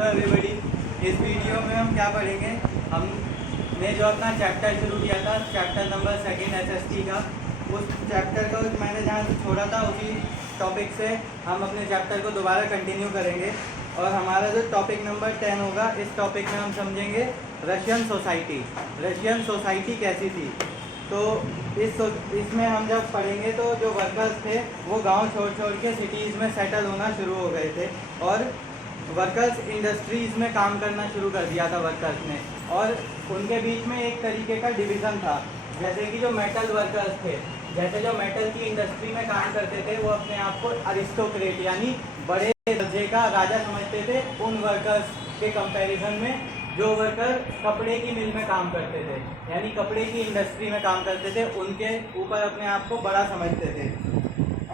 Hello everybody. इस video में हम क्या पढ़ेंगे, हमने जो अपना चैप्टर शुरू किया था, चैप्टर नंबर 2 एसएसटी का, उस चैप्टर को मैंने जहाँ से छोड़ा था उसी टॉपिक से हम अपने चैप्टर को दोबारा कंटिन्यू करेंगे। और हमारा जो टॉपिक नंबर 10 होगा, इस टॉपिक में हम समझेंगे रशियन सोसाइटी। रशियन सोसाइटी कैसी थी, तो इसमें हम जब पढ़ेंगे तो जो वर्कर्स थे वो गांव छोड़ के सिटीज़ में सेटल होना शुरू हो गए थे और वर्कर्स इंडस्ट्रीज़ में काम करना शुरू कर दिया था वर्कर्स ने। और उनके बीच में एक तरीके का डिवीज़न था, जैसे कि जो मेटल वर्कर्स थे, जैसे जो मेटल की इंडस्ट्री में काम करते थे वो अपने आप को अरिस्टोक्रेट यानी बड़े दर्जे का राजा समझते थे उन वर्कर्स के कंपैरिजन में जो वर्कर कपड़े की मिल में काम करते थे, यानी कपड़े की इंडस्ट्री में काम करते थे, उनके ऊपर अपने आप को बड़ा समझते थे।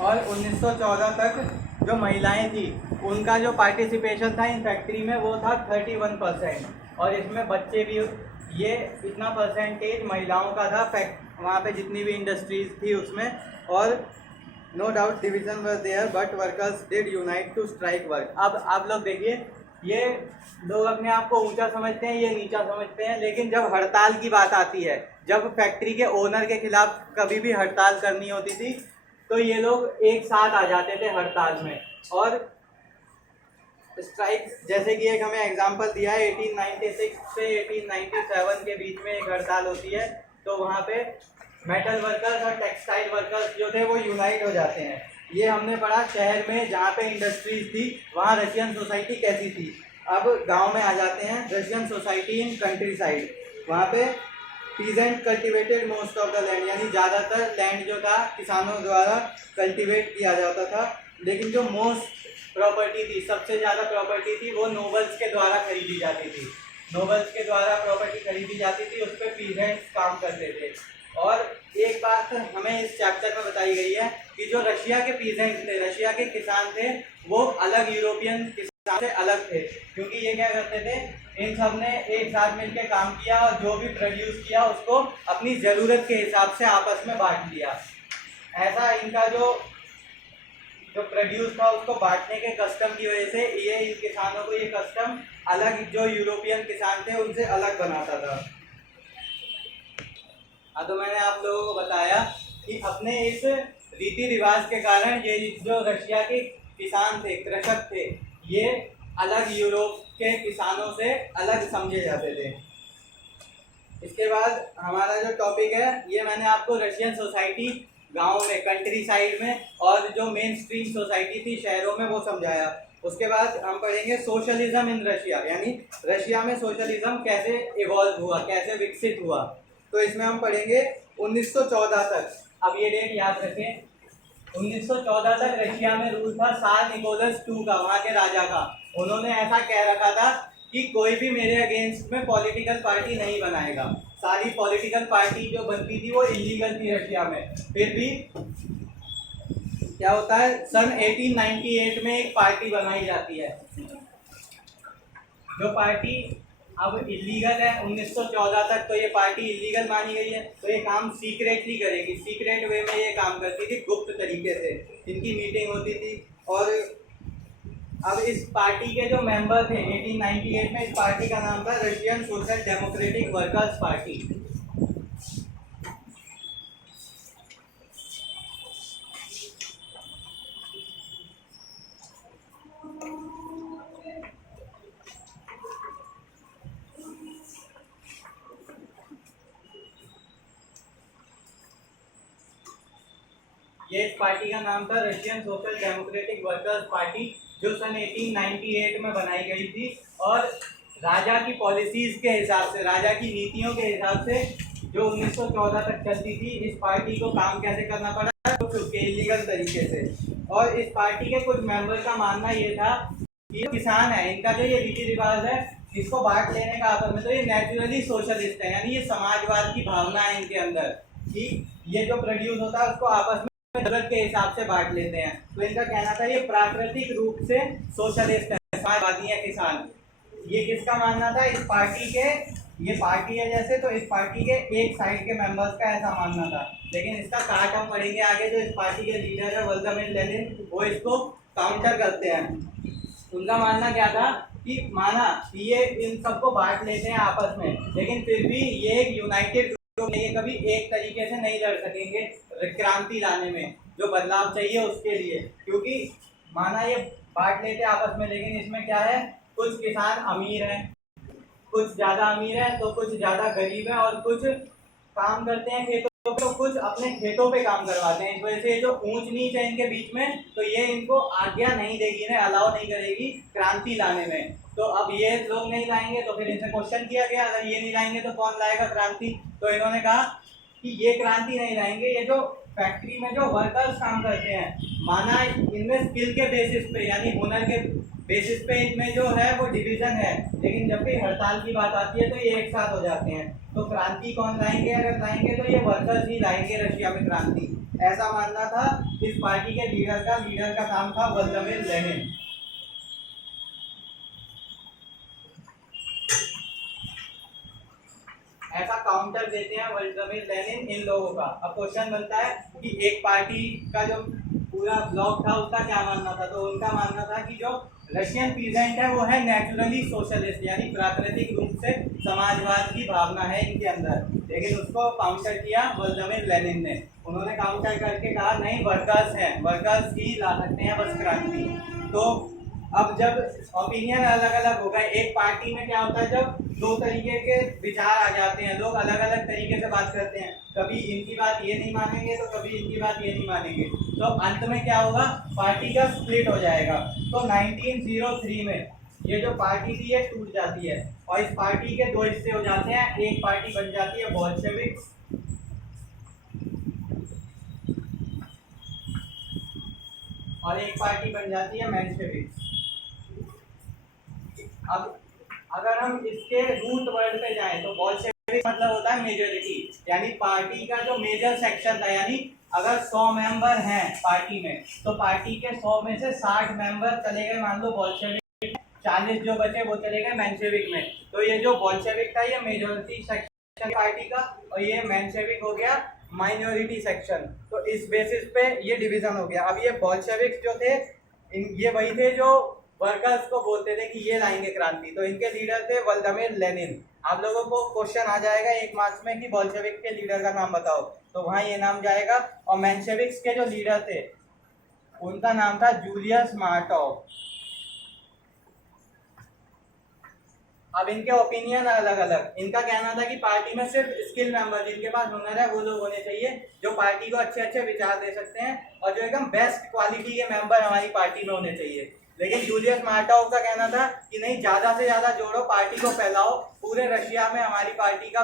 और 1914 तक जो महिलाएं थी उनका जो पार्टिसिपेशन था इन फैक्ट्री में वो था 31%। और इसमें बच्चे भी, ये इतना परसेंटेज महिलाओं का था वहाँ पे जितनी भी इंडस्ट्रीज थी उसमें। और no doubt division were there but workers did unite to strike work. अब आप लोग देखिए, ये लोग अपने आप को ऊंचा समझते हैं, ये नीचा समझते हैं, लेकिन जब हड़ताल की बात आती है, जब फैक्ट्री के ओनर के खिलाफ कभी भी हड़ताल करनी होती थी तो ये लोग एक साथ आ जाते थे हड़ताल में। और स्ट्राइक, जैसे कि एक हमें एग्जांपल दिया है 1896 से 1897 के बीच में एक हड़ताल होती है, तो वहाँ पे मेटल वर्कर्स और टेक्सटाइल वर्कर्स जो थे वो यूनाइट हो जाते हैं। ये हमने पढ़ा शहर में जहाँ पे इंडस्ट्रीज थी वहाँ रशियन सोसाइटी कैसी थी। अब गांव में आ जाते हैं, Russian society in country side. वहाँ पे peasant cultivated most of the land, यानी ज़्यादातर लैंड जो था किसानों द्वारा कल्टिवेट किया जाता था, लेकिन जो मोस्ट प्रॉपर्टी थी, सबसे ज़्यादा प्रॉपर्टी थी, वो नोबल्स के द्वारा खरीदी जाती थी। नोबल्स के द्वारा प्रॉपर्टी खरीदी जाती थी, उस पर पीजेंट्स काम करते थे। और एक बात हमें इस चैप्टर में बताई गई है कि जो रशिया के पीजेंट्स थे, रशिया के किसान थे, वो अलग यूरोपियन किसान से अलग थे, क्योंकि ये क्या करते थे, इन सब ने एक साथ मिलकर काम किया और जो भी प्रोड्यूस किया उसको अपनी ज़रूरत के हिसाब से आपस में बांट लिया। ऐसा इनका जो प्रोड्यूस था उसको बांटने के कस्टम की वजह से ये इन किसानों को ये कस्टम अलग, जो यूरोपियन किसान थे उनसे अलग बनाता था। हाँ, तो मैंने आप लोगों को बताया कि अपने इस रीति रिवाज के कारण ये जो रशिया के किसान थे, कृषक थे, ये अलग यूरोप के किसानों से अलग समझे जाते थे। इसके बाद हमारा जो टॉपिक है, ये मैंने आपको रशियन सोसाइटी गांव में, कंट्री साइड में, और जो मेन स्ट्रीम सोसाइटी थी शहरों में, वो समझाया। उसके बाद हम पढ़ेंगे सोशलिज्म इन रशिया, यानी रशिया में सोशलिज्म कैसे इवॉल्व हुआ, कैसे विकसित हुआ। तो इसमें हम पढ़ेंगे 1914 तक। अब ये डेट याद रखें, 1914 तक रशिया में रूल था सार निकोलस II का, वहाँ के राजा का। उन्होंने ऐसा कह रखा था कि कोई भी मेरे अगेंस्ट में पॉलिटिकल पार्टी नहीं बनाएगा। सारी पॉलिटिकल पार्टी जो बनती थी वो इलीगल थी रशिया में। फिर भी क्या होता है, सन 1898 में एक पार्टी बनाई जाती है, जो पार्टी अब इलीगल है। 1914 तक तो ये पार्टी इलीगल मानी गई है, तो ये काम सीक्रेटली करेगी, सीक्रेट वे में ये काम करती थी, गुप्त तरीके से इनकी मीटिंग होती थी। और अब इस पार्टी के जो मेंबर थे 1898 में, इस पार्टी का नाम था Russian social democratic workers party. ये इस पार्टी का नाम था Russian social democratic workers party, जो सन 1898 में बनाई गई थी। और राजा की पॉलिसीज के हिसाब से, राजा की नीतियों के हिसाब से जो 1914 तक चलती थी, इस पार्टी को काम कैसे करना पड़ा, इलीगल तरीके से। और इस पार्टी के कुछ मेंबर का मानना ये था कि किसान है, इनका जो ये रीति रिवाज है इसको बांट लेने का आपस में, तो ये नेचुरली सोशलिस्ट है, यानी ये समाजवाद की भावना है इनके अंदर कि ये जो प्रोड्यूस होता है उसको आपस में जरूरत के हिसाब से बांट लेते हैं। तो इनका कहना था ये प्राकृतिक रूप से सोशलिस्ट है, समाजवादी है किसान। ये किसका मानना था, इस पार्टी के, ये पार्टी है जैसे, तो इस पार्टी के एक साइड के मेंबर्स का ऐसा मानना था। लेकिन इसका काट हम पढ़ेंगे आगे, जो इस पार्टी के लीडर है व्लादिमीर लेनिन, वो इसको काउंटर करते हैं। उनका मानना क्या था कि माना कि ये इन सबको बांट लेते हैं आपस में, लेकिन फिर भी ये एक यूनाइटेड ग्रुप नहीं है, कभी एक तरीके से नहीं लड़ सकेंगे क्रांति लाने में, जो बदलाव चाहिए उसके लिए। क्योंकि माना ये बांट लेते हैं आपस में, लेकिन इसमें क्या है, कुछ किसान अमीर हैं, कुछ ज़्यादा अमीर है तो कुछ ज़्यादा गरीब है, और कुछ काम करते हैं खेतों पे तो कुछ अपने खेतों पे काम करवाते हैं। इस वजह से जो ऊंच नीच है इनके बीच में, तो ये इनको आज्ञा नहीं देगी, इन्हें अलाउ नहीं करेगी क्रांति लाने में। तो अब ये लोग नहीं लाएंगे तो फिर इनसे क्वेश्चन किया गया, अगर ये नहीं लाएंगे तो कौन लाएगा क्रांति। तो इन्होंने कहा कि ये क्रांति नहीं लाएंगे, ये जो फैक्ट्री में जो वर्कर्स काम करते हैं, माना इनमें स्किल के बेसिस पे यानी हुनर के बेसिस पे इनमें जो है वो डिवीजन है, लेकिन जब भी हड़ताल की बात आती है तो ये एक साथ हो जाते हैं। तो क्रांति कौन लाएंगे, अगर लाएंगे तो ये वर्कर्स ही लाएंगे रशिया में क्रांति, ऐसा मानना था इस पार्टी के लीडर का नाम था व्लादिमीर लेनिन। ऐसा काउंटर देते हैं व्लादिमीर लेनिन इन लोगों का। अब क्वेश्चन बनता है कि एक पार्टी का जो पूरा ब्लॉक था उसका क्या मानना था। तो उनका मानना था कि जो रशियन पीजेंट है वो है नेचुरली सोशलिस्ट, यानी प्राकृतिक रूप से समाजवाद की भावना है इनके अंदर। लेकिन उसको काउंटर किया व्लादिमीर लेनिन ने। उन्होंने काउंटर करके कहा नहीं, वर्कर्स हैं, वर्कर्स ही ला सकते हैं बस क्रांति। तो अब जब ओपिनियन अलग अलग हो गए, एक पार्टी में क्या होता है, जब दो तरीके के विचार आ जाते हैं, लोग अलग अलग तरीके से बात करते हैं, कभी इनकी बात ये नहीं मानेंगे तो कभी इनकी बात ये नहीं मानेंगे, तो अंत में क्या होगा, पार्टी का स्प्लिट हो जाएगा। तो 1903 में ये जो पार्टी थी ये टूट जाती है, और इस पार्टी के दो हिस्से हो जाते हैं। एक पार्टी बन जाती है बोल्शेविक्स, और एक पार्टी बन जाती है मेंशेविक्स। अब अगर हम इसके रूट वर्ड पे जाएं तो बोल्शेविक मतलब होता है मेजोरिटी, यानी पार्टी का जो मेजर सेक्शन था, यानी अगर 100 मेंबर हैं पार्टी में तो पार्टी के 100 में से 60 मेंबर चले गए मान लो बोल्शेविक, 40 जो बचे वो चले गए मेंशेविक में। तो ये जो बोल्शेविक था ये मेजोरिटी सेक्शन पार्टी का, और ये मेंशेविक हो गया माइनॉरिटी सेक्शन। तो इस बेसिस पे ये डिवीजन हो गया। अब ये बोल्शेविक जो थे ये वही थे जो वर्कर्स को बोलते थे कि ये लाएंगे क्रांति, तो इनके लीडर थे व्लादिमीर लेनिन। आप लोगों को क्वेश्चन आ जाएगा 1 मार्क्स में कि बोल्शेविक के लीडर का नाम बताओ, तो वहां ये नाम जाएगा। और मेंशेविक्स के जो लीडर थे उनका नाम था जूलियस मार्टोव। अब इनके ओपिनियन अलग अलग। इनका कहना था कि पार्टी में सिर्फ स्किल मेंबर, जिनके पास हुनर है वो लोग होने चाहिए, जो पार्टी को अच्छे अच्छे विचार दे सकते हैं और जो एकदम बेस्ट क्वालिटी के मेंबर हमारी पार्टी में होने चाहिए। लेकिन जूलियस मार्टोव का कहना था कि नहीं, ज्यादा से ज्यादा जोड़ो, पार्टी को फैलाओ, पूरे रशिया में हमारी पार्टी का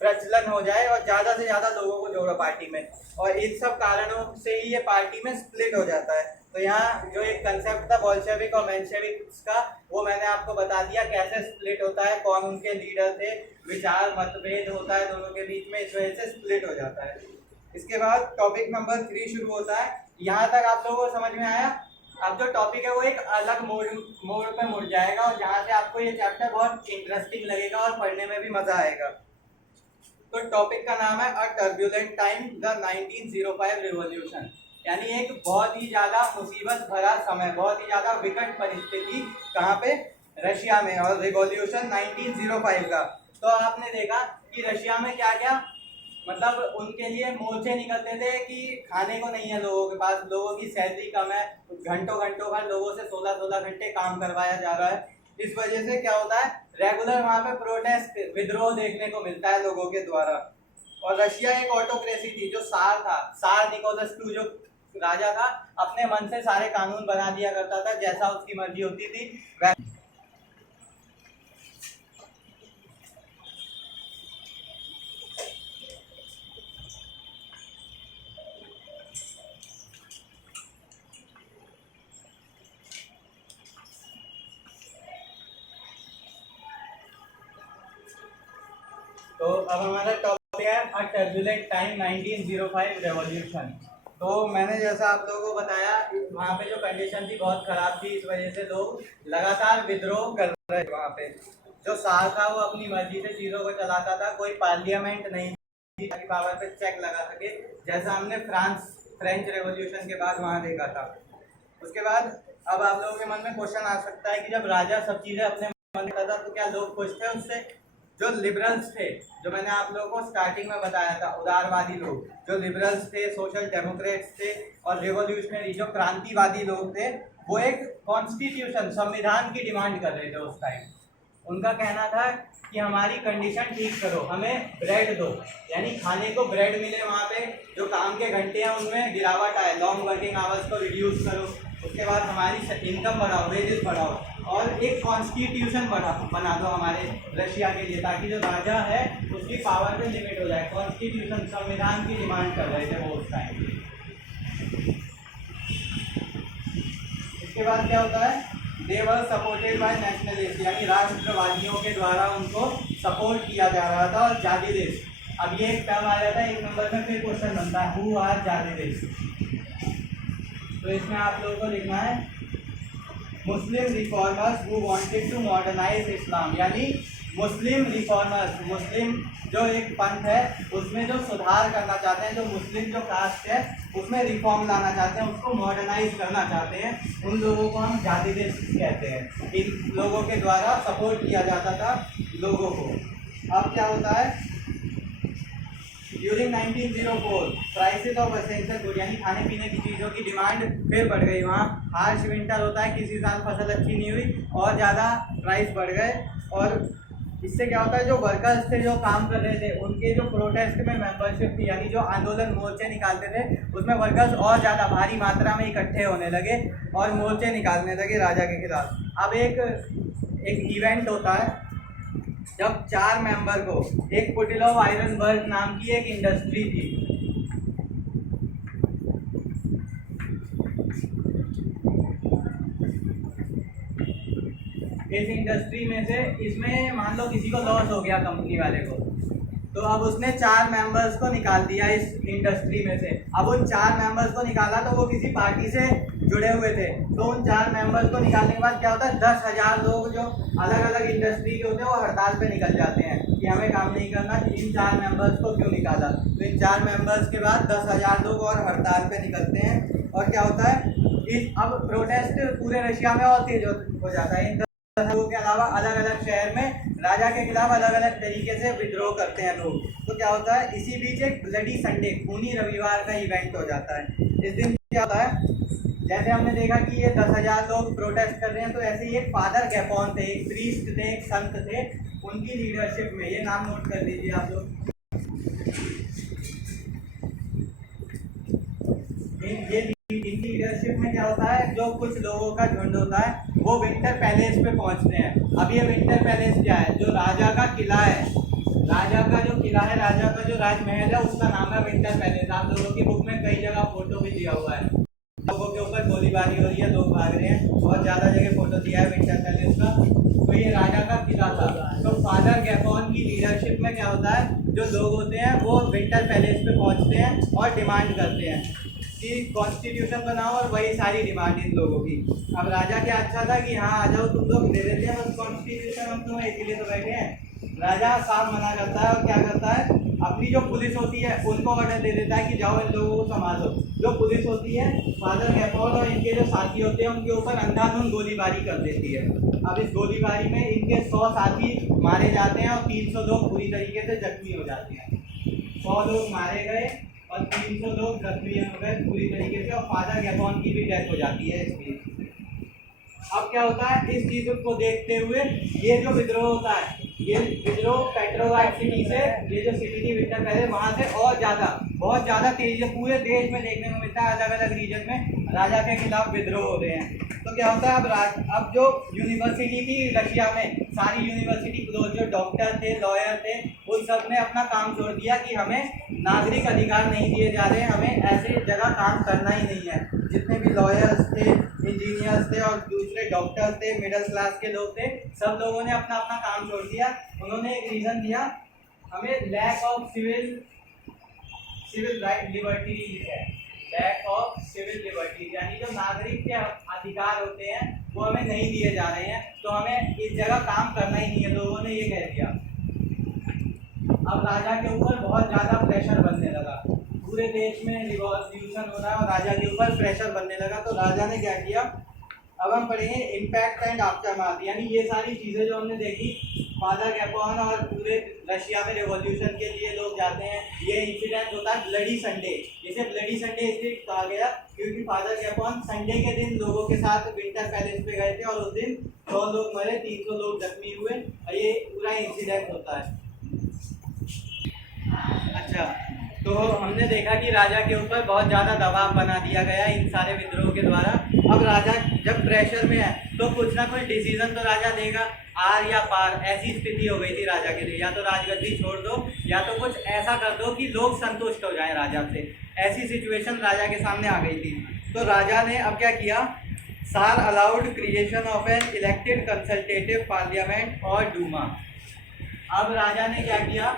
प्रचलन हो जाए और ज्यादा से ज्यादा लोगों को जोड़ो पार्टी में। और इन सब कारणों से ही ये पार्टी में स्प्लिट हो जाता है। तो यहाँ जो एक कंसेप्ट था बोल्शेविक और मेंशेविक्स का, वो मैंने आपको बता दिया कैसे स्प्लिट होता है, कौन उनके लीडर थे, विचार मतभेद होता है दोनों के बीच में, इस वजह से स्प्लिट हो जाता है। इसके बाद टॉपिक नंबर 3 शुरू होता है। यहाँ तक आप लोगों को समझ में आया। अब जो टॉपिक है वो एक अलग मोड़ पे मुड़ जाएगा, और जहाँ से आपको ये चैप्टर बहुत इंटरेस्टिंग लगेगा और पढ़ने में भी मजा आएगा। तो टॉपिक का नाम है अ टर्बुलेंट टाइम, द 1905 रिवॉल्यूशन, यानी एक बहुत ही ज्यादा मुसीबत भरा समय, बहुत ही ज्यादा विकट परिस्थिति कहाँ पे, रशिया में, और रिवॉल्यूशन 1905 का। तो आपने देखा कि रशिया में क्या क्या, मतलब उनके लिए मोर्चे निकलते थे कि खाने को नहीं है लोगों के पास, लोगों की सैलरी कम है, घंटों घंटों भर लोगों से 16-16 घंटे काम करवाया जा रहा है। इस वजह से क्या होता है, रेगुलर वहाँ पे प्रोटेस्ट, विद्रोह देखने को मिलता है लोगों के द्वारा। और रशिया एक ऑटोक्रेसी थी, जो सार था, सार निकोलस II जो राजा था, अपने मन से सारे कानून बना दिया करता था, जैसा उसकी मर्जी होती थी वैसा। तो अब हमारा टॉपिक है अ टर्बुलेंट टाइम 1905 रेवोल्यूशन। तो मैंने जैसा आप लोगों को बताया, वहाँ पे जो कंडीशन थी बहुत खराब थी, इस वजह से लोग लगातार विद्रोह कर रहे थे। वहाँ पे जो सार था वो अपनी मर्जी से चीज़ों को चलाता था, कोई पार्लियामेंट नहीं थी ताकि पावर पे चेक लगा सके, जैसा हमने फ्रेंच रेवोल्यूशन के बाद वहाँ देखा था। उसके बाद अब आप लोगों के मन में क्वेश्चन आ सकता है कि जब राजा सब चीजें अपने मन में करता तो क्या लोग खुश थे उससे? जो लिबरल्स थे, जो मैंने आप लोगों को स्टार्टिंग में बताया था, उदारवादी लोग, जो लिबरल्स थे, सोशल डेमोक्रेट्स थे और रिवॉल्यूशनरी जो क्रांतिवादी लोग थे, वो एक कॉन्स्टिट्यूशन संविधान की डिमांड कर रहे थे उस टाइम। उनका कहना था कि हमारी कंडीशन ठीक करो, हमें ब्रेड दो, यानी खाने को ब्रेड मिले, वहाँ पे जो काम के घंटे हैं उनमें गिरावट आए, लॉन्ग वर्किंग आवर्स को रिड्यूस करो, उसके बाद हमारी इनकम बढ़ाओ, वेजेस बढ़ाओ और एक कॉन्स्टिट्यूशन बना दो हमारे रशिया के लिए, ताकि जो राजा है उसकी पावर पे लिमिट हो जाए। कॉन्स्टिट्यूशन संविधान की डिमांड कर रहे थे वो उस टाइम। इसके बाद क्या होता है, दे वर सपोर्टेड बाय नेशनलिस्ट, यानी राष्ट्रवादियों के द्वारा उनको सपोर्ट किया जा रहा था। और जातिदेश, अब ये एक टर्म आ जाता है, एक नंबर में फिर क्वेश्चन बनता है, हु आर जातिदेश। तो इसमें आप लोगों को लिखना है Muslim reformers who wanted to modernise Islam, यानी मुस्लिम रिफॉर्मर्स, मुस्लिम जो एक पंथ है उसमें जो सुधार करना चाहते हैं, जो मुस्लिम जो कास्ट है उसमें रिफॉर्म लाना चाहते हैं, उसको मॉडर्नाइज करना चाहते हैं, उन लोगों को हम जातिदेश कहते हैं। इन लोगों के द्वारा सपोर्ट किया जाता था लोगों को। अब क्या होता है, during 1904 prices of essential good, यानी खाने पीने की चीज़ों की डिमांड फिर बढ़ गई। वहाँ हार्श विंटर होता है, किसी साल फसल अच्छी नहीं हुई और ज़्यादा प्राइस बढ़ गए। और इससे क्या होता है, जो वर्कर्स थे जो काम कर रहे थे उनके जो प्रोटेस्ट में मेंबरशिप थी, यानी जो आंदोलन मोर्चे निकालते थे उसमें वर्कर्स और ज़्यादा भारी मात्रा में इकट्ठे होने लगे और मोर्चे निकालने लगे राजा के खिलाफ। अब एक इवेंट होता है जब 4 मेंबर को, एक पुटिलोव आयरनबर्ग नाम की एक इंडस्ट्री थी, इस इंडस्ट्री में से इसमें मान लो किसी को लॉस हो गया कंपनी वाले को, तो अब उसने 4 मेंबर्स को निकाल दिया इस इंडस्ट्री में से। अब उन 4 मेंबर्स को निकाला तो वो किसी पार्टी से जुड़े हुए थे, तो उन 4 मेंबर्स को निकालने के बाद क्या होता है, 10,000 लोग जो अलग अलग इंडस्ट्री के होते हैं वो हड़ताल पे निकल जाते हैं कि हमें काम नहीं करना, इन 4 मेंबर्स को क्यों निकाला। तो इन 4 मेंबर्स के बाद 10,000 लोग और हड़ताल पे निकलते हैं। और क्या होता है, अब प्रोटेस्ट पूरे रशिया में और तेज हो जाता है। इन लोगों के अलावा अलग अलग शहर में राजा के खिलाफ अलग अलग तरीके से विद्रोह करते हैं लोग। तो क्या होता है, इसी बीच एक ब्लडी संडे, खूनी रविवार का इवेंट हो जाता है। इस दिन क्या होता है, जैसे हमने देखा कि ये 10,000 लोग प्रोटेस्ट कर रहे हैं, तो ऐसे ही एक फादर गैपोन थे, एक प्रीस्ट थे, एक संत थे, उनकी लीडरशिप में, ये नाम नोट कर लीजिए आप लोग। इनकी लीडरशिप में क्या होता है, जो कुछ लोगों का झुंड होता है वो विंटर पैलेस पे पहुंचते हैं। अब ये विंटर पैलेस क्या है, जो राजा का किला है, राजा का जो किला है, राजा का जो राजमहल है, उसका नाम है विंटर पैलेस। आप लोगों की बुक में कई जगह फोटो भी दिया हुआ है, लोगों के ऊपर गोलीबारी हो रही है, लोग भाग रहे हैं, और ज़्यादा जगह फोटो दिया है विंटर पैलेस का। तो ये राजा का किला था। तो फादर गैपोन की लीडरशिप में क्या होता है, जो लोग होते हैं वो विंटर पैलेस पे पहुंचते हैं और डिमांड करते हैं कि कॉन्स्टिट्यूशन बनाओ, और वही सारी डिमांड इन लोगों की। अब राजा क्या अच्छा था कि हाँ आ जाओ तुम लोग, दे देते हैं बस कॉन्स्टिट्यूशन, हम तुम्हें इसीलिए तो बैठे हैं। राजा साफ मना करता है और क्या करता है, अपनी जो पुलिस होती है उनको ऑर्डर दे देता है कि जाओ इन लोगों को संभालो। जो पुलिस होती है फादर गैपोन और इनके जो साथी होते हैं उनके ऊपर अंधाधुंध गोलीबारी कर देती है। अब इस गोलीबारी में इनके 100 साथी मारे जाते हैं और 300 लोग पूरी तरीके से जख्मी हो जाते हैं। 100 लोग मारे गए और 300 लोग जख्मी हो गए पूरी तरीके से, और फादर गैपोन की भी डेथ हो जाती है इसलिए। अब क्या होता है, इस चीज़ को देखते हुए ये जो विद्रोह होता है, ये विद्रोह पेट्रोग्राड सिटी से, ये जो सिटी थी विंटर पैलेस, वहाँ से और ज़्यादा, बहुत ज़्यादा तेजी से पूरे देश में देखने को मिलता है। अलग अलग रीजन में राजा के खिलाफ विद्रोह हो रहे हैं। तो क्या होता है, अब जो यूनिवर्सिटी थी रशिया में, सारी यूनिवर्सिटी क्लोज, जो डॉक्टर थे, लॉयर थे, उन सब ने अपना काम छोड़ दिया कि हमें नागरिक अधिकार नहीं दिए जा रहे हैं, हमें ऐसे जगह काम करना ही नहीं है। जितने भी लॉयर्स थे, इंजीनियर्स थे और दूसरे डॉक्टर्स थे, मिडिल क्लास के लोग थे, सब लोगों ने अपना अपना काम छोड़ दिया। उन्होंने एक रीज़न दिया, हमें lack of civil right liberty है, लैक ऑफ सिविल लिबर्टी, यानी जो नागरिक के अधिकार होते हैं वो हमें नहीं दिए जा रहे हैं, तो हमें इस जगह काम करना ही नहीं है, लोगों ने ये कह दिया। अब राजा के ऊपर बहुत ज़्यादा प्रेशर बनने लगा, पूरे देश में रिवॉल्यूशन हो रहा है और राजा के ऊपर प्रेशर बनने लगा। तो राजा ने क्या किया, अब हम पढ़ेंगे इम्पैक्ट एंड आफ्टरमाथ, यानी ये सारी चीज़ें जो हमने देखी, फादर गैपोन और पूरे रशिया में रिवॉल्यूशन के लिए लोग जाते हैं, ये इंसिडेंट होता है ब्लडी संडे। इसे ब्लडी संडे इसलिए कहा गया क्योंकि फादर गैपोन संडे के दिन लोगों के साथ विंटर पैलेस पे गए थे और उस दिन 100 लोग मरे, 300 लोग जख्मी हुए, और ये पूरा इंसिडेंट होता है। अच्छा, तो हमने देखा कि राजा के ऊपर बहुत ज़्यादा दबाव बना दिया गया इन सारे विद्रोह के द्वारा। अब राजा जब प्रेशर में है तो कुछ ना कुछ डिसीजन तो राजा देगा, आर या पार, ऐसी स्थिति हो गई थी राजा के लिए। या तो राजगद्दी छोड़ दो या तो कुछ ऐसा कर दो कि लोग संतुष्ट हो जाएं राजा से। ऐसी सिचुएशन राजा के सामने आ गई थी। तो राजा ने अब क्या किया, सार allowed creation of an elected consultative parliament और डूमा। अब राजा ने क्या किया,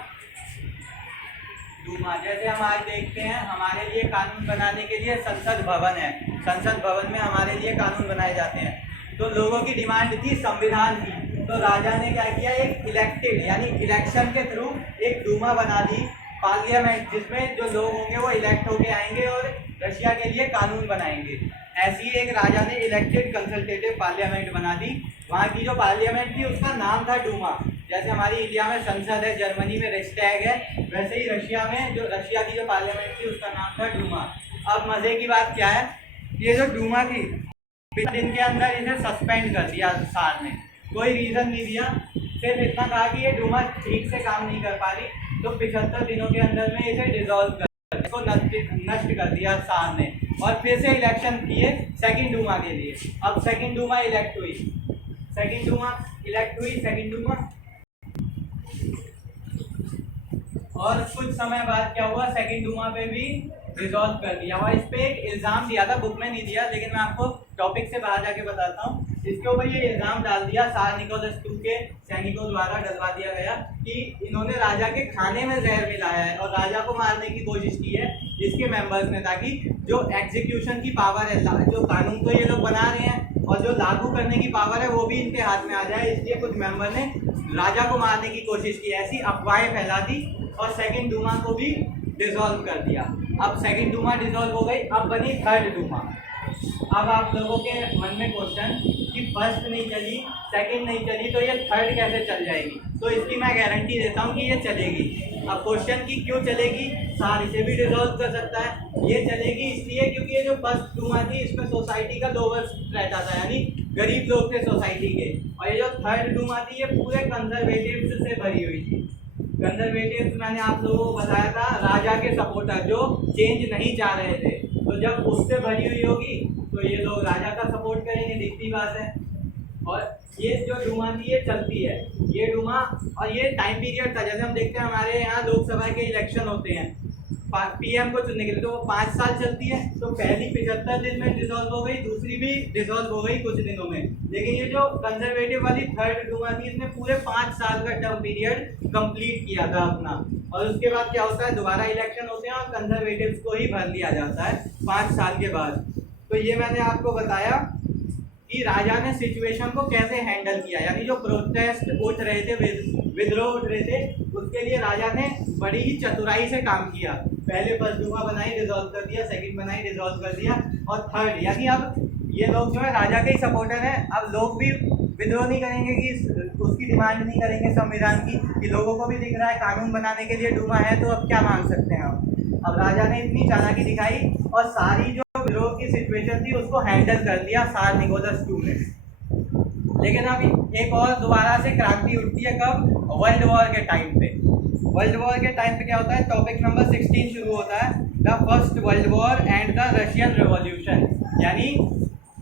डूमा, जैसे हम आज देखते हैं हमारे लिए कानून बनाने के लिए संसद भवन है, संसद भवन में हमारे लिए कानून बनाए जाते हैं। तो लोगों की डिमांड थी संविधान की, तो राजा ने क्या किया, एक इलेक्टेड यानी इलेक्शन के थ्रू एक डूमा बना दी, पार्लियामेंट, जिसमें जो लोग होंगे वो इलेक्ट होके आएंगे और रशिया के लिए कानून बनाएंगे। ऐसी एक राजा ने इलेक्टेड कंसल्टेटिव पार्लियामेंट बना दी। वहाँ की जो पार्लियामेंट थी उसका नाम था डूमा। जैसे हमारी इंडिया में संसद है, जर्मनी में रिक्सटैग है, वैसे ही रशिया में जो रशिया की जो पार्लियामेंट थी उसका नाम था डूमा। अब मज़े की बात क्या है, ये जो डूमा थी दिन के अंदर इसे सस्पेंड कर दिया सार ने, कोई रीज़न नहीं दिया, सिर्फ इतना कहा कि ये डूमा ठीक से काम नहीं कर पा रही, तो 75 दिनों के अंदर में इसे डिसॉल्व कर, इसको नष्ट कर दिया सार ने, और फिर से इलेक्शन किए सेकंड डूमा के लिए। अब सेकंड डूमा इलेक्ट हुई, सेकंड डूमा, और कुछ समय बाद क्या हुआ, सेकंड डूमा पे भी रिजॉल्व कर दिया। और इस पे एक इल्ज़ाम दिया था, बुक में नहीं दिया, लेकिन मैं आपको टॉपिक से बाहर जाके बताता हूँ। इसके ऊपर ये इल्ज़ाम डाल दिया, सार निकोलस II के सैनिकों द्वारा डलवा दिया गया कि इन्होंने राजा के खाने में जहर मिलाया है और राजा को मारने की कोशिश की है इसके मेंबर्स ने, ताकि जो एग्जीक्यूशन की पावर है, जो कानून तो ये लोग बना रहे हैं और जो लागू करने की पावर है वो भी इनके हाथ में आ जाए, इसलिए कुछ मेंबर ने राजा को मारने की कोशिश की। ऐसी अफवाहें फैला दी और सेकंड डूमा को भी डिसॉल्व कर दिया। अब सेकंड डूमा डिसॉल्व हो गई, अब बनी थर्ड डूमा। अब आप लोगों के मन में क्वेश्चन कि फर्स्ट नहीं चली, सेकंड नहीं चली, तो ये थर्ड कैसे चल जाएगी? तो इसकी मैं गारंटी देता हूँ कि ये चलेगी। अब क्वेश्चन की क्यों चलेगी, सार इसे भी डिसॉल्व कर सकता है। ये चलेगी इसलिए क्योंकि ये जो फर्स्ट डूमा थी इसमें सोसाइटी का लोअर रहता था, यानी गरीब लोग थे सोसाइटी के, और ये जो थर्ड डूमा थी ये पूरे कंजर्वेटिव्स से भरी हुई थी। कंजर्वेटिव्स मैंने आप लोगों को बताया था, राजा के सपोर्टर जो चेंज नहीं चाह रहे थे, तो जब उससे भरी हुई होगी तो ये लोग राजा का सपोर्ट करेंगे, दिखती बात है। और ये जो डूमा थी ये चलती है, ये डूमा, और ये टाइम पीरियड था, जैसे हम देखते हैं हमारे यहाँ लोकसभा के इलेक्शन होते हैं पीएम को चुनने के लिए, तो वो 5 साल चलती है। तो पहली 75 दिन में डिसॉल्व हो गई, दूसरी भी डिसॉल्व हो गई कुछ दिनों में। लेकिन ये जो कंजर्वेटिव वाली थर्ड डूमा थी इसने पूरे 5 साल का टर्म पीरियड कंप्लीट किया था अपना, और उसके बाद क्या होता है, दोबारा इलेक्शन होते हैं और कंजर्वेटिव्स को ही भर दिया जाता है 5 साल के बाद। तो ये मैंने आपको बताया कि राजा ने सिचुएशन को कैसे हैंडल किया, यानी जो प्रोटेस्ट उठ रहे थे, विद्रोह उठ रहे थे, उसके लिए राजा ने बड़ी ही चतुराई से काम किया। पहले फर्स्ट डूमा बनाई, डिसॉल्व कर दिया, सेकंड बनाई, डिसॉल्व कर दिया, और थर्ड, यानी अब ये लोग जो है राजा के ही सपोर्टर हैं। अब लोग भी विद्रोह नहीं करेंगे कि उसकी डिमांड नहीं करेंगे संविधान की, कि लोगों को भी दिख रहा है कानून बनाने के लिए डूमा है, तो अब क्या मांग सकते हैं हम। अब राजा ने इतनी चालाकी दिखाई और सारी जो विद्रोह की सिचुएशन थी उसको हैंडल कर दिया सार निकोलस II ने। लेकिन अब एक और दोबारा से क्रांति उठती है, कब? वर्ल्ड वॉर के टाइम पे। वर्ल्ड वॉर के टाइम पे क्या होता है, टॉपिक नंबर 16 शुरू होता है, the first world war and the Russian revolution, यानी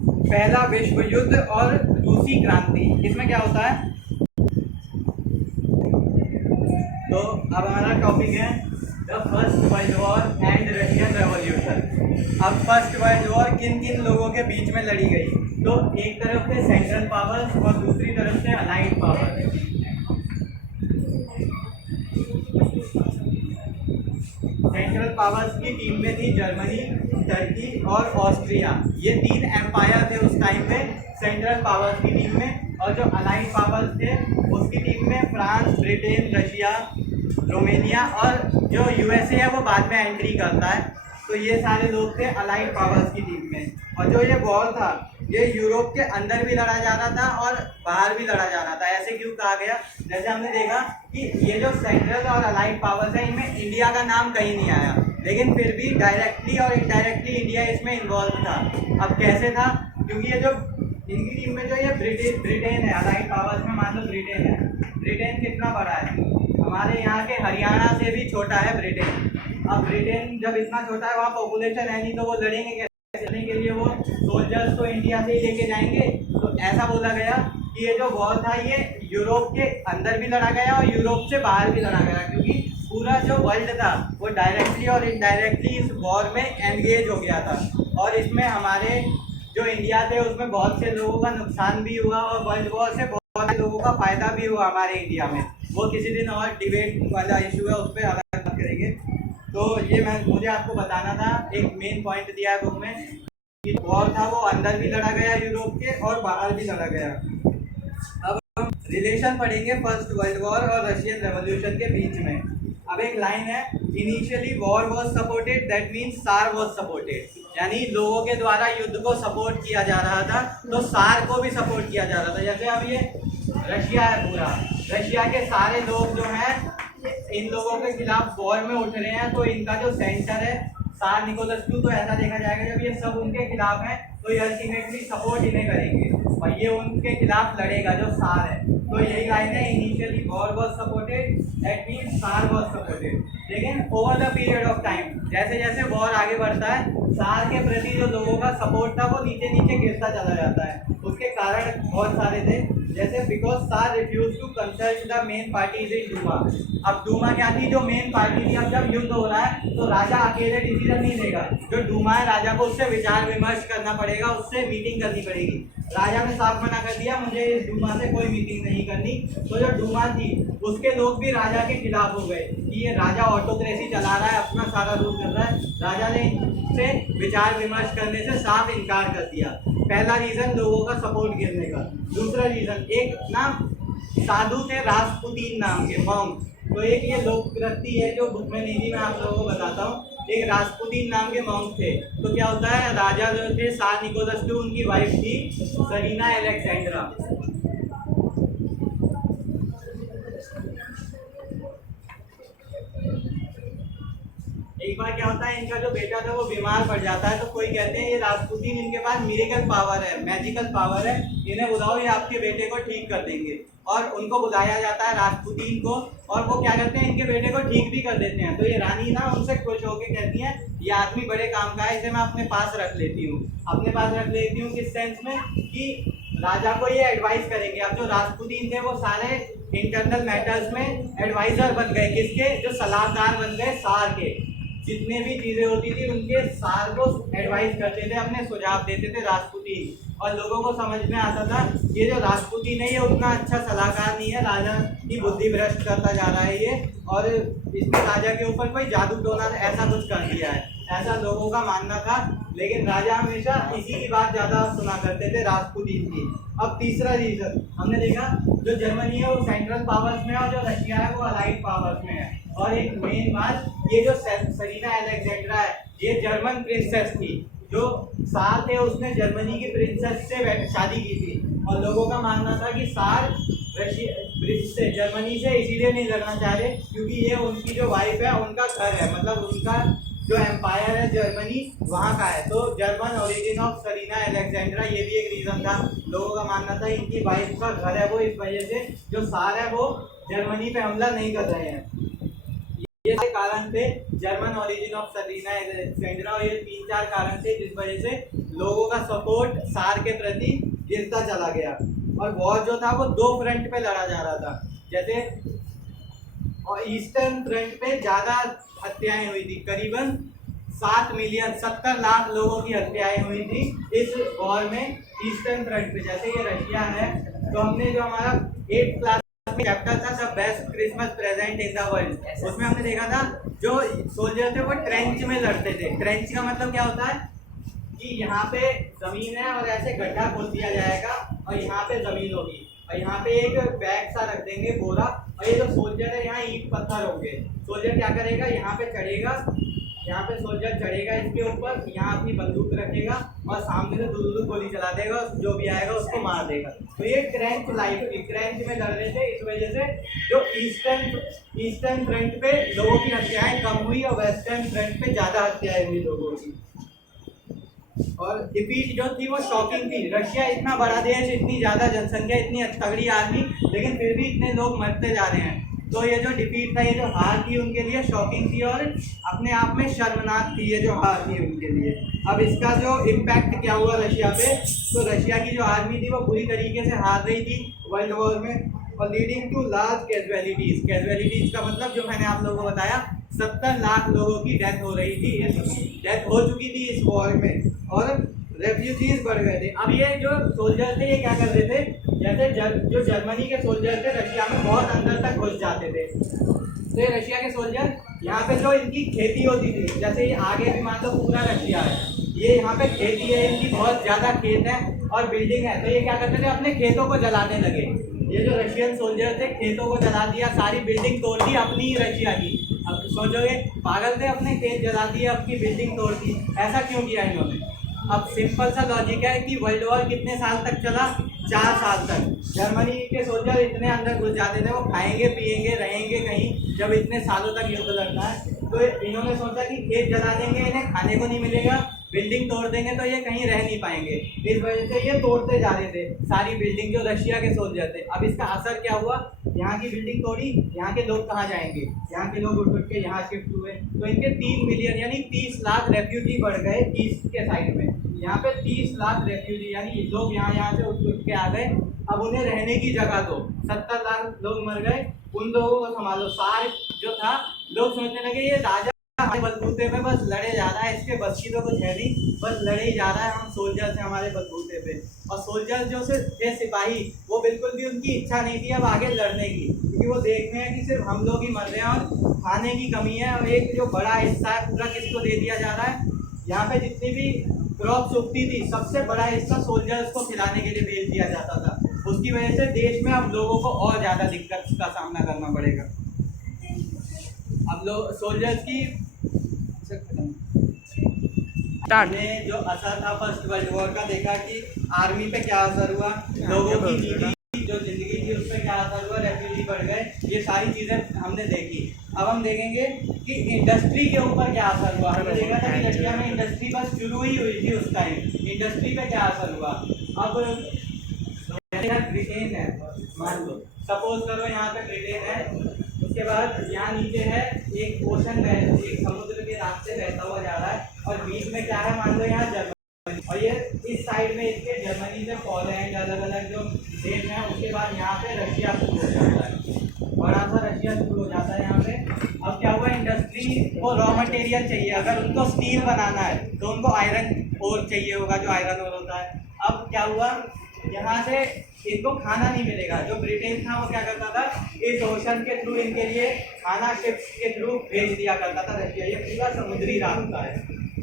पहला विश्व युद्ध और रूसी क्रांति। इसमें क्या होता है, तो अब हमारा टॉपिक है the first world war and Russian revolution. अब फर्स्ट वर्ल्ड वॉर किन किन लोगों के बीच में लड़ी गई, तो एक तरफ से सेंट्रल पावर्स और दूसरी तरफ से अलाइड पावर्स। सेंट्रल पावर्स की टीम में थी जर्मनी, टर्की और ऑस्ट्रिया, ये 3 एम्पायर थे उस टाइम पे सेंट्रल पावर्स की टीम में। और जो अलाइड पावर्स थे उसकी टीम में फ्रांस, ब्रिटेन, रशिया, रोमेनिया, और जो यूएसए है वो बाद में एंट्री करता है। तो ये सारे लोग थे अलाइड पावर्स की टीम में। और जो ये वॉर था ये यूरोप के अंदर भी लड़ा जा रहा था और बाहर भी लड़ा जा रहा था। ऐसे क्यों कहा गया? जैसे हमने देखा कि ये जो सेंट्रल और अलाइड पावर्स है, इनमें इंडिया का नाम कहीं नहीं आया, लेकिन फिर भी डायरेक्टली और इनडायरेक्टली इंडिया इसमें इन्वॉल्व था। अब कैसे था? क्योंकि ये जो इनकी टीम में जो ये ब्रिटेन है, अलाइड पावर्स में मान लो ब्रिटेन है। ब्रिटेन कितना बड़ा है? हमारे यहाँ के हरियाणा से भी छोटा है ब्रिटेन। अब ब्रिटेन जब इतना छोटा है, वहाँ पॉपुलेशन है नहीं, तो वो लड़ेंगे कैसे? लड़ने के लिए वो सोल्जर्स तो इंडिया से ही लेके जाएंगे। तो ऐसा बोला गया कि ये जो वॉर था ये यूरोप के अंदर भी लड़ा गया और यूरोप से बाहर भी लड़ा गया, क्योंकि पूरा जो वर्ल्ड था वो डायरेक्टली और इनडायरेक्टली इस वॉर में एंगेज हो गया था। और इसमें हमारे जो इंडिया थे उसमें बहुत से लोगों का नुकसान भी हुआ और वर्ल्ड वॉर से बहुत से लोगों का फायदा भी हुआ हमारे इंडिया में। वो किसी दिन और डिबेट वाला इशू है, उस पर अलग बात करेंगे। तो ये मुझे आपको बताना था, एक मेन पॉइंट दिया है बुक में कि वॉर था वो अंदर भी लड़ा गया यूरोप के और बाहर भी लड़ा गया। अब हम रिलेशन पढ़ेंगे फर्स्ट वर्ल्ड वॉर और रशियन रेवोल्यूशन के बीच में। अब एक लाइन है, initially war was supported, that means सार वॉज सपोर्टेड, यानी लोगों के द्वारा युद्ध को सपोर्ट किया जा रहा था, तो सार को भी सपोर्ट किया जा रहा था। जैसे अब ये रशिया है, पूरा रशिया के सारे लोग जो हैं इन लोगों के खिलाफ वॉर में उठ रहे हैं, तो इनका जो सेंटर है सार निकोलस्कू, तो ऐसा देखा जाएगा जब ये सब उनके खिलाफ हैं तो ये अल्टीमेटली सपोर्ट इन्हें करेंगे और ये उनके खिलाफ लड़ेगा जो सार है। तो यही लाइन है, initially war was supported, that means सार वॉज सपोर्टेड। लेकिन over the period of time, जैसे जैसे वॉर आगे बढ़ता है, सार के प्रति जो लोगों का सपोर्ट था वो नीचे नीचे गिरता चला जाता है। उसके कारण बहुत सारे थे, जैसे because tsar refuse to consult the main parties in Duma. अब डूमा क्या थी? जो मेन पार्टी थी। अब जब युद्ध हो रहा है तो राजा अकेले डिसीजन नहीं लेगा, जो डूमा है राजा को उससे विचार विमर्श करना पड़ेगा, उससे मीटिंग करनी पड़ेगी। राजा ने साफ मना कर दिया, मुझे इस डूमा से कोई मीटिंग नहीं करनी। तो जो डूमा थी उसके लोग भी राजा के खिलाफ हो गए कि ये राजा ऑटोक्रेसी चला रहा है, अपना सारा रूल कर रहा है। राजा ने से विचार विमर्श करने से साफ इनकार कर दिया। पहला रीजन लोगों का सपोर्ट गिरने का। दूसरा रीजन, एक ना साधु थे रासपुतीन नाम के मॉन्क, तो एक ये लोककृति है जो बुक में नहीं थी, मैं आप लोगों को बताता हूँ। एक रासपुतीन नाम के मॉन्क थे। तो क्या होता है, राजा जो थे सार निकोलस्कू, उनकी वाइफ थी सरीना अलेक्जेंड्रा। एक बार क्या होता है, इनका जो बेटा था वो बीमार पड़ जाता है, तो कोई कहते हैं ये रासपुतीन, इनके पास मिरेकल पावर है, मैजिकल पावर है, इन्हें बुलाओ, ये आपके बेटे को ठीक कर देंगे। और उनको बुलाया जाता है रासपुतीन को, और वो क्या करते हैं, इनके बेटे को ठीक भी कर देते हैं। तो ये रानी ना उनसे खुश होकर कहती है ये आदमी बड़े काम का है, इसे मैं अपने पास रख लेती हूँ। अपने पास रख लेती हूँ किस सेंस में कि राजा को ये एडवाइस करेंगे। अब जो रासपुतीन थे वो सारे इंटरनल मैटर्स में एडवाइजर बन गए, किसके? जो सलाहकार बन गए सार के। जितने भी चीजें होती थी उनके सार को एडवाइस करते थे, अपने सुझाव देते थे रासपुतीन। और लोगों को समझ में आता था ये जो रासपुतीन है ये उतना अच्छा सलाहकार नहीं है, राजा की बुद्धि भ्रष्ट करता जा रहा है ये, और इसने राजा के ऊपर कोई जादू टोना ऐसा कुछ कर दिया है, ऐसा लोगों का मानना था। लेकिन राजा हमेशा इसी की बात ज्यादा सुना करते थे, रासपुतीन की। अब तीसरा रीजन हमने देखा, जो जर्मनी है वो सेंट्रल पावर्स में है और जो रशिया है वो अलाइड पावर्स में है। और एक मेन बात, ये जो सरीना अलेक्जेंड्रा है ये जर्मन प्रिंसेस थी। जो सार थे उसने जर्मनी की प्रिंसेस से शादी की थी, और लोगों का मानना था कि सार से जर्मनी से इसीलिए नहीं लड़ना चाह रहे क्योंकि ये उनकी जो वाइफ है उनका घर है, मतलब उनका जो एम्पायर है जर्मनी वहाँ का है। तो German origin of tsarina Alexandra, ये भी एक रीजन था। लोगों का मानना था इनकी वाइफ का घर है वो, इस वजह से जो सार है वो जर्मनी पे हमला नहीं कर रहे हैं। ये कारण थे German origin of tsarina Alexandra, और ये 3-4 कारण थे जिस वजह से लोगों का सपोर्ट सार के प्रति गिरता चला गया। और वॉर जो था वो 2 फ्रंट पे लड़ा जा रहा था। जैसे और ईस्टर्न फ्रंट पे ज़्यादा हत्याएं हुई थी, करीबन 70 लाख लोगों की हत्याएं हुई थी इस वॉर में ईस्टर्न फ्रंट पे। जैसे ये रशिया है, तो हमने जो हमारा 8th क्लास में चैप्टर था the best Christmas present in the world, उसमें हमने देखा था जो सोल्जर थे वो ट्रेंच में लड़ते थे। ट्रेंच का मतलब क्या होता है कि यहाँ पे जमीन है और ऐसे गड्ढा खोद दिया जाएगा और यहाँ पे जमीन होगी और यहाँ पे एक बैग सा रख देंगे, बोरा, और ये जो सोल्जर है यहाँ ईंट पत्थर होंगे। सोल्जर क्या करेगा, यहाँ पे चढ़ेगा यहाँ पे सोल्जर चढ़ेगा इसके ऊपर, यहाँ अपनी बंदूक रखेगा और सामने से दूर गोली चला देगा, जो भी आएगा उसको मार देगा। तो ये क्रेंच लाइफ थी, क्रेंच में लड़ रहे थे, इस वजह से जो ईस्टर्न फ्रंट पे लोगों की हत्याएं कम हुई और वेस्टर्न फ्रंट पे ज़्यादा हत्याएं हुई लोगों की। और डिफीट जो थी वो शॉकिंग थी। रशिया इतना बड़ा देश, इतनी ज़्यादा जनसंख्या, इतनी तगड़ी आर्मी, लेकिन फिर भी इतने लोग मरते जा रहे हैं। तो ये जो डिफीट था, ये जो हार थी उनके लिए शॉकिंग थी और अपने आप में शर्मनाक थी ये जो हार थी उनके लिए। अब इसका जो इम्पैक्ट क्या हुआ रशिया पे, तो रशिया की जो आर्मी थी वो बुरी तरीके से हार रही थी वर्ल्ड वॉर में, और leading to large casualties. Casualties का मतलब जो मैंने आप लोगों को बताया, 70 लाख लोगों की डेथ हो रही थी, डेथ हो चुकी थी इस वॉर में, और रेफ्यूजीज बढ़ गए थे। अब ये जो सोल्जर थे ये क्या कर रहे थे, जैसे जो जर्मनी के सोल्जर थे रशिया में बहुत अंदर तक घुस जाते थे। तो ये रशिया के सोल्जर यहाँ पे जो इनकी खेती होती थी, जैसे ये आगे भी मान लो पूरा रशिया है, ये यहाँ पे खेती है इनकी, बहुत ज़्यादा खेत है और बिल्डिंग है, तो ये क्या करते थे, अपने खेतों को जलाने लगे। ये जो रशियन सोल्जर थे खेतों को जला दिया, सारी बिल्डिंग तोड़ दी अपनी ही रशिया की। अब सोचोगे पागल थे, अपने खेत जला दिए, अपनी बिल्डिंग तोड़ दी, ऐसा क्यों किया इन्होंने? अब सिंपल सा लॉजिक है कि वर्ल्ड वॉर कितने साल तक चला, 4 साल तक। जर्मनी के सोल्जर इतने अंदर घुस जाते थे, वो खाएंगे पिएंगे रहेंगे कहीं, जब इतने सालों तक युद्ध लड़ना है। तो इन्होंने सोचा कि खेत जला देंगे, इन्हें खाने को नहीं मिलेगा, बिल्डिंग तोड़ देंगे तो ये कहीं रह नहीं पाएंगे, इस वजह से ये तोड़ते जा रहे थे सारी बिल्डिंग जो रशिया के सोल्जर थे। अब इसका असर क्या हुआ, यहाँ की बिल्डिंग तोड़ी, यहाँ के लोग कहाँ जाएंगे, यहाँ के लोग उठ के यहाँ शिफ्ट हुए, तो इनके 3 मिलियन यानी 30 लाख रेफ्यूजी बढ़ गए ईस्ट के साइड में। यहाँ पे 30 लाख रेफ्यूजी यानी लोग यहाँ से उठ के आ गए। अब उन्हें रहने की जगह दो, 70 लाख लोग मर गए, उन लोगों को संभालो। सारे जो था लोग सोचने लगे ये राजा हमारे बलबूते पे बस लड़े जा रहा है, इसके बस की तो कुछ है नहीं, बस लड़े ही जा रहा है, हम सोल्जर से हमारे बलबूते पे। और सोल्जर जो थे सिपाही, वो बिल्कुल भी उनकी इच्छा नहीं थी अब आगे लड़ने की, क्योंकि वो देख रहे हैं कि सिर्फ हम लोग ही मर रहे हैं और खाने की कमी है, और एक जो बड़ा हिस्सा है पूरा किसको दे दिया जा रहा है। यहाँ पे जितनी भी क्रॉप्स उगती थी सबसे बड़ा हिस्सा सोल्जर्स को खिलाने के लिए भेज दिया जाता था। उसकी वजह से देश में अब लोगों को और ज़्यादा दिक्कत का सामना करना पड़ेगा। अब लोग सोल्जर्स की ने जो असर था फर्स्ट वर्ल्ड वॉर का, देखा कि आर्मी पे क्या असर हुआ, लोगों की नीति जो जिंदगी थी उस पर क्या असर हुआ, रेफ्यूजी बढ़ गए, ये सारी चीज़ें हमने देखी। अब हम देखेंगे कि इंडस्ट्री के ऊपर क्या असर हुआ। हमने देखा था कि रशिया में इंडस्ट्री बस शुरू ही हुई थी उस टाइम, इंडस्ट्री पे क्या असर हुआ। अब ब्रिटेन है, मान लो सपोज करो यहाँ पे ब्रिटेन है, उसके बाद यहाँ नीचे है एक ओशन है, एक समुद्र के रास्ते बहता हुआ जा रहा है, और बीच में क्या है, मान लो यहाँ जर्मनी, और ये इस साइड में इसके जर्मनी से पोलैंड अलग अलग जो देश हैं, उसके बाद यहाँ पे रशिया शुरू हो जाता है, बड़ा सा रशिया शुरू हो जाता है यहाँ पे। अब क्या हुआ, इंडस्ट्री को रॉ मटेरियल चाहिए, अगर उनको स्टील बनाना है तो उनको आयरन ओर चाहिए होगा, जो आयरन ओर होता है। अब क्या हुआ, यहाँ से इनको खाना नहीं मिलेगा, जो ब्रिटेन था वो क्या करता था, इस ओशन के थ्रू इनके लिए खाना शिप्स के थ्रू भेज दिया करता था रशिया, ये पूरा समुद्री रास्ता है,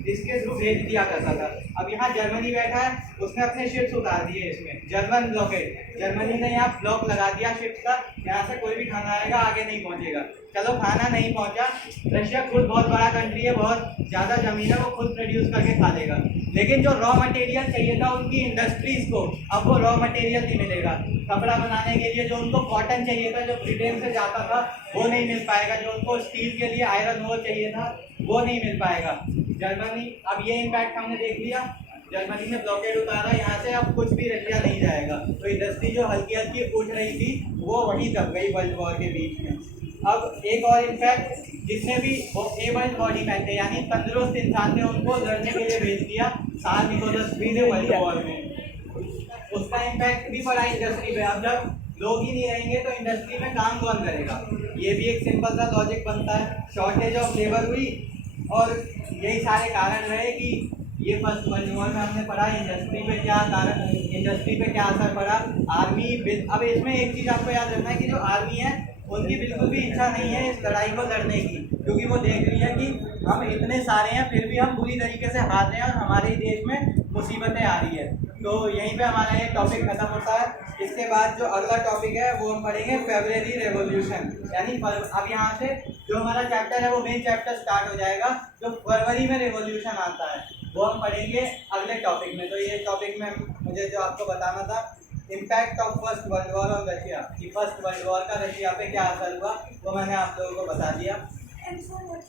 इसके थ्रू भेज दिया करता था। अब यहाँ जर्मनी बैठा है, उसने अपने शिप्स उतार दिए इसमें, जर्मन ब्लॉकेड, जर्मनी ने यहाँ ब्लॉक लगा दिया शिप्स का, यहाँ से कोई भी खाना आएगा आगे नहीं पहुँचेगा। चलो खाना नहीं पहुँचा, रशिया खुद बहुत बड़ा कंट्री है, बहुत ज़्यादा ज़मीन है, वो खुद प्रोड्यूस करके खा लेगा, लेकिन जो रॉ मटेरियल चाहिए था उनकी इंडस्ट्रीज़ को, अब वो रॉ मटेरियल नहीं मिलेगा। कपड़ा बनाने के लिए जो उनको कॉटन चाहिए था, जो ब्रिटेन से जाता था, वो नहीं मिल पाएगा, जो उनको स्टील के लिए आयरन ओर चाहिए था, वो नहीं मिल पाएगा। जर्मनी, अब ये इम्पैक्ट हमने देख लिया, जर्मनी ने ब्लॉकेड उतारा, यहाँ से अब कुछ भी रशिया नहीं जाएगा, तो इंडस्ट्री जो हल्की हल्की उठ रही थी वो वहीं दब गई वर्ल्ड वॉर के बीच में। अब एक और इम्पैक्ट, जितने भी एबल्ड बॉडी मैन थे यानी तंदुरुस्त इंसान थे, उनको लड़ने के लिए भेज दिया साल निकोलस भी ने वर्ल्ड वॉर में, उसका इम्पैक्ट भी पड़ा इंडस्ट्री पे। अब जब लोग ही नहीं रहेंगे तो इंडस्ट्री में काम कौन करेगा, ये भी एक सिंपल सा लॉजिक बनता है, शॉर्टेज ऑफ लेबर हुई, और यही सारे कारण रहे कि ये फर्स्ट वर्ल्ड वॉर में हमने पढ़ा इंडस्ट्री पे क्या कारण, इंडस्ट्री पे क्या असर पड़ा, आर्मी। अब इसमें एक चीज़ आपको याद रखना है कि जो आर्मी है उनकी बिल्कुल भी इच्छा नहीं है इस लड़ाई को लड़ने की, क्योंकि वो देख रही है कि हम इतने सारे हैं फिर भी हम बुरी तरीके से हार रहे हैं और हमारे ही देश में मुसीबतें आ रही है। तो यहीं पे हमारा ये टॉपिक खत्म होता है। इसके बाद जो अगला टॉपिक है वो हम पढ़ेंगे फरवरी रेवोल्यूशन, यानी अब यहाँ से जो हमारा चैप्टर है वो मेन चैप्टर स्टार्ट हो जाएगा, जो फरवरी में रेवोल्यूशन आता है वो हम पढ़ेंगे अगले टॉपिक में। तो ये टॉपिक में मुझे जो आपको बताना था, impact of first world war on Russia, कि फर्स्ट वर्ल्ड वॉर का रशिया पे क्या असर हुआ, वो मैंने आप लोगों को बता दिया।